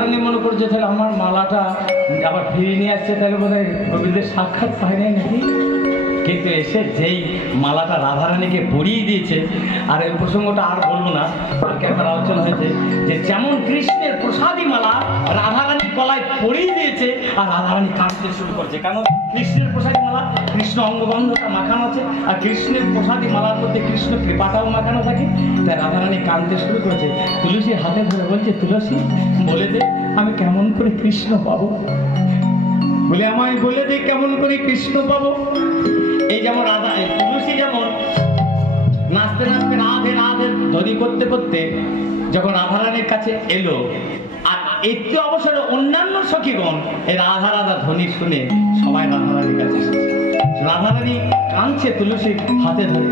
রাধারানী মনে করছে তাহলে আমার মালাটা আবার ফিরিয়ে নিয়ে আসছে, তাহলে বোধ হয় গোবিন্দের সাক্ষাৎ পায় নাই নাকি। কিন্তু এসে যেই মালাটা রাধারানীকে পরিয়ে দিয়েছে, আর এই প্রসঙ্গটা আর বলবো না, কালকে একবার আলোচনা হয়েছে যে যেমন কৃষ্ণের প্রসাদী মালা রাধারানী গলায় পরিয়ে দিয়েছে, আর রাধারানী কাঁদতে শুরু করছে। কেন? কৃষ্ণের প্রসাদী মালা, কৃষ্ণ অঙ্গবন্ধটা মাখানো আছে, আর কৃষ্ণের প্রসাদী মালার মধ্যে কৃষ্ণ কৃপাটাও মাখানো থাকে, তাই রাধারানী কাঁদতে শুরু করেছে। তুলসী হাতে ধরে বলছে, তুলসী বলে দে আমি কেমন করে কৃষ্ণ পাবো, বলে আমায় বলে দে কেমন করে কৃষ্ণ পাবো। এই যেমন রাধা, তুলসী যেমন নাচতে নাচতে রাধে রাধে ধ্বনি করতে করতে যখন রাধারানীর কাছে এলো, আর একটু অবসরে অন্যান্য সখীগণ এই রাধা রাধা ধ্বনি শুনে সবাই রাধারানীর কাছে এসেছে। রাধারানী কাঁদছে তুলসী হাতে ধরে,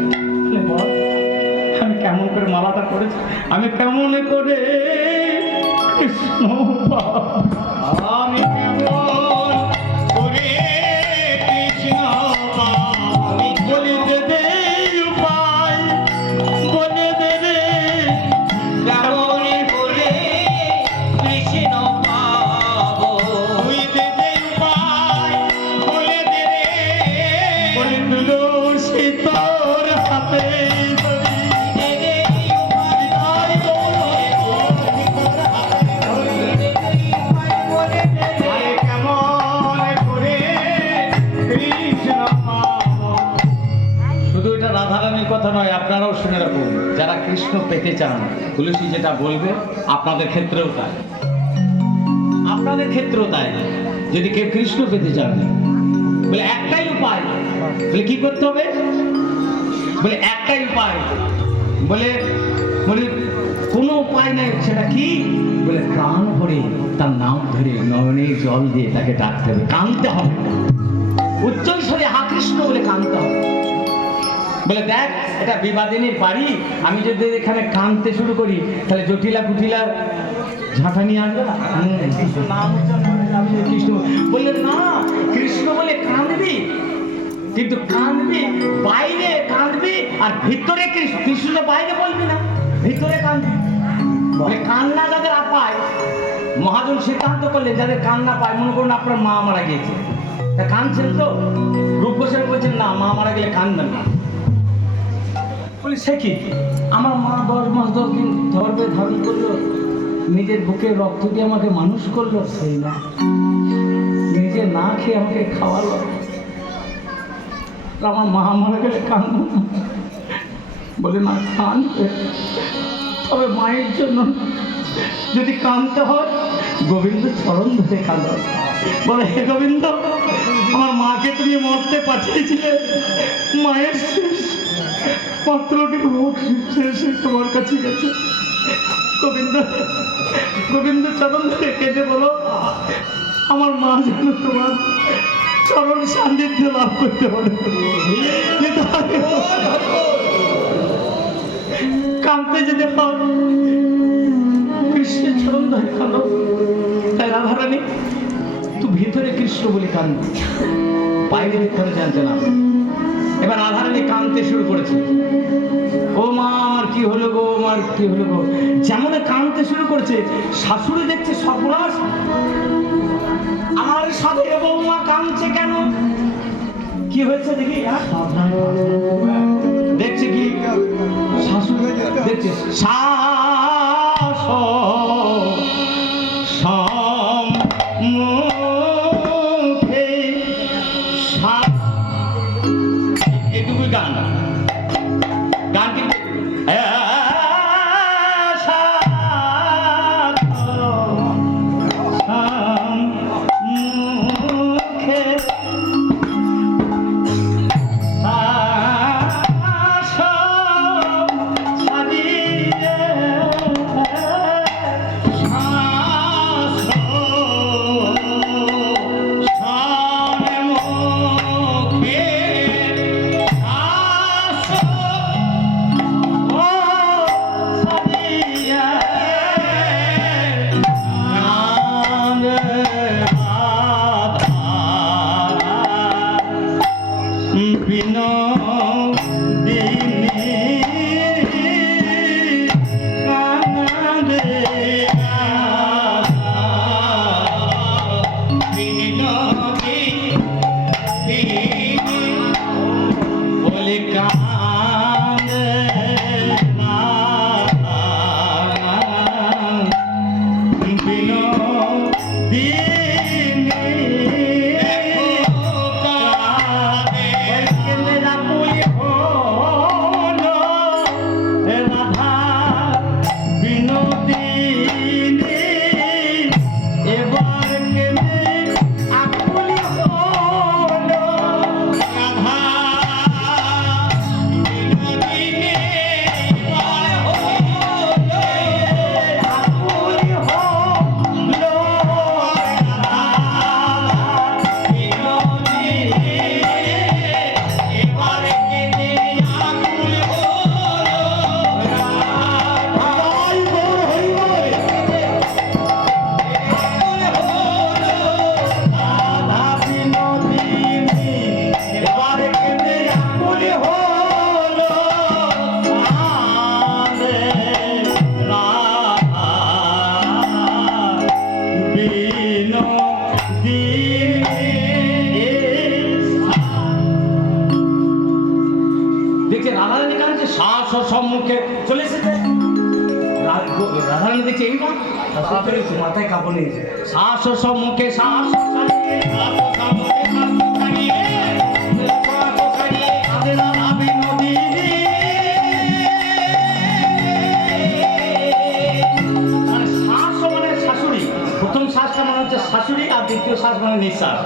বল আমি কেমন করে মালাটা করেছি, আমি কেমন করে কৃষ্ণ পাবো, আমি কেমন করে কৃষ্ণ পাবো, বলে দে উপায়, বলে দে কেমন করে কৃষ্ণ পাবো, তুই দে উপায়, বলে দে, বলে তুলসী তোর হাতে কথা নয়, আপনারাও শুনে রাখুন, যারা কৃষ্ণ পেতে চান তুলসী যেটা বলবে আপনাদের ক্ষেত্রেও তাই, আপনাদের ক্ষেত্রেও তাই। যদি কেউ কৃষ্ণ পেতে চান বলে একটাই উপায়, বলে কি করতে হবে, বলে একটাই উপায়, বলে বলে কোনো উপায় নাই, সেটা কি, বলে প্রাণ ভরে তার নাম ধরে নয়নে জল দিয়ে তাকে ডাকতে হবে, কাঁদতে হবে, উচ্চস্বরে হা কৃষ্ণ বলে কাঁদতে হবে। বলে দেখ এটা বিবাদিনীর বাড়ি, আমি যদি এখানে কাঁদতে শুরু করি তাহলে জটিলা কুটিলা ঝাঁটা নিয়ে আসবে না, কৃষ্ণ বললেন না, কৃষ্ণ বলে কাঁদবি, কিন্তু কাঁদবি বাইরে কাঁদবি, আর ভিতরে কৃষ্ণ বাইরে বলবি না, ভিতরে কাঁদবি। বলে কান্না যাদের পায়, মহাজন সিদ্ধান্ত করলেন যাদের কান্না পায়, মনে করুন আপনার মা মারা গিয়েছে, তা কাঁদছেন তো, রূপ গোস্বামী বলছেন না মা মারা গেলে কাঁদবেন না। বলি সে কি, আমার মা 10 মাস 10 দিন ধর্মে ধারণ করলো, নিজের বুকে রক্ত দিয়ে আমাকে মানুষ করলো, সেই না নিজে না খেয়ে আমাকে খাওয়ালো, আমার মা মারা গেলে কাঁদবো না। বলে না কাঁদবে, তবে মায়ের জন্য যদি কাঁদতে হয় গোবিন্দ চরণ ধরে কাঁদো। বলে হে গোবিন্দ, আমার মাকে তুমি মরতে পাঠিয়েছিলে, মায়ের শেষ পাত্রটি মুখ শেষে তোমার কাছে গেছে, গোবিন্দ গোবিন্দ চরণ ধরে কেঁদে বলো আমার মা যেন তোমার চরণ সান্নিধ্য লাভ করতে পারে। কাঁদতে যেতে পার, কৃষ্ণের চরণ ধরে কাঁদো। তাই রাধারানী তুই ভিতরে কৃষ্ণ বলে কাঁদবি, বাইরে ভিতরে জানতে না। এবার রাধারানী কাঁদতে শুরু করেছে, ও মা আমার কি হলো গো, আমার কি হলো গো, যেমন কাঁদতে শুরু করেছে শাশুড়ি দেখছে সর্বনাশ, আমার সাথে বৌমা কাঁদছে কেন, কি হয়েছে দেখি, দেখছে কি শাশুড়ি দেখছে শাস এটুকুই গান, গান কিন্তু দেখছি রাধারানী কাছে শ্বাস ও সম্মুখে চলে এসেছে। রাধারানী দেখছি এই না মাথায় কাপড় নিয়েছে। শ্বাস ও সম্মুখে শ্বাস প্রথম শ্বাসটা মনে হচ্ছে শাশুড়ি আর দ্বিতীয় শ্বাস মানে নিঃশ্বাস।